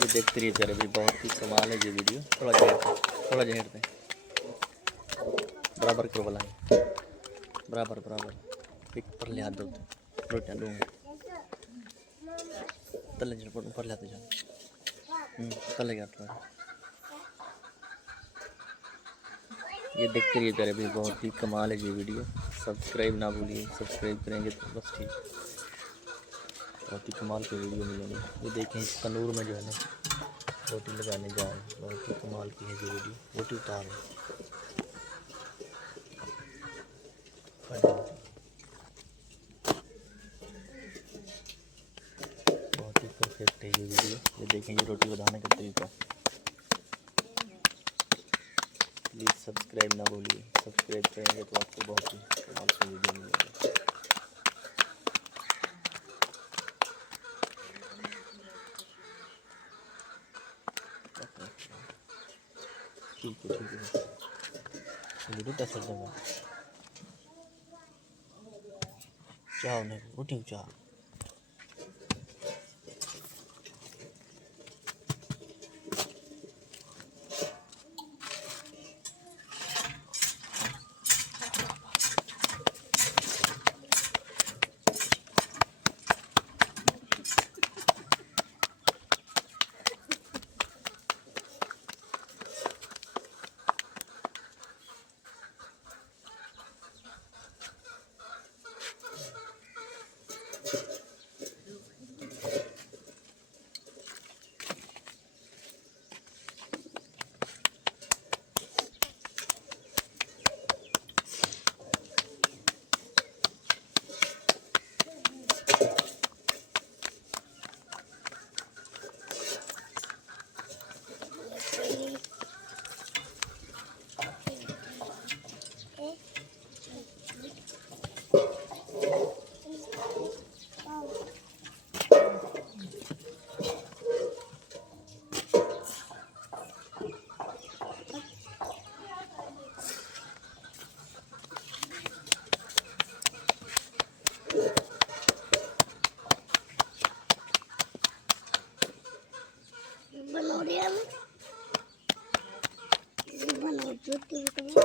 ये देखते रहिए प्यारे भाई, बहुत ही कमाल है ये वीडियो। थोड़ा जहर दे, बराबर करो भला, बराबर एक पर ले हाथ दो, रोटियाँ दूँगा तले जल पर ऊपर ले आते जाओ, तले गया थोड़ा। ये देखते रहिए प्यारे भाई, बहुत ही कमाल है ये वीडियो। सब्सक्राइब ना भूलिए, सब्सक्राइब करेंगे तो बस ठीक। बहुत ही कमाल की वीडियो मिलेंगे। ये देखें इस तंदूर में जो है ना रोटी लगाने जा रहे हैं, बहुत ही कमाल की है ये वीडियो। रोटी उतार रहे हैं, बहुत ही परफेक्ट है ये वीडियो। ये देखें ये रोटी बनाने का तरीका। प्लीज़ सब्सक्राइब ना भूलिए, सब्सक्राइब करेंगे तो आपको बहुत ही कमाल की वीडियो मिलेगी। ठीक है वीडियो कैसे देगा चाह नहीं रोटी चाह बनाओ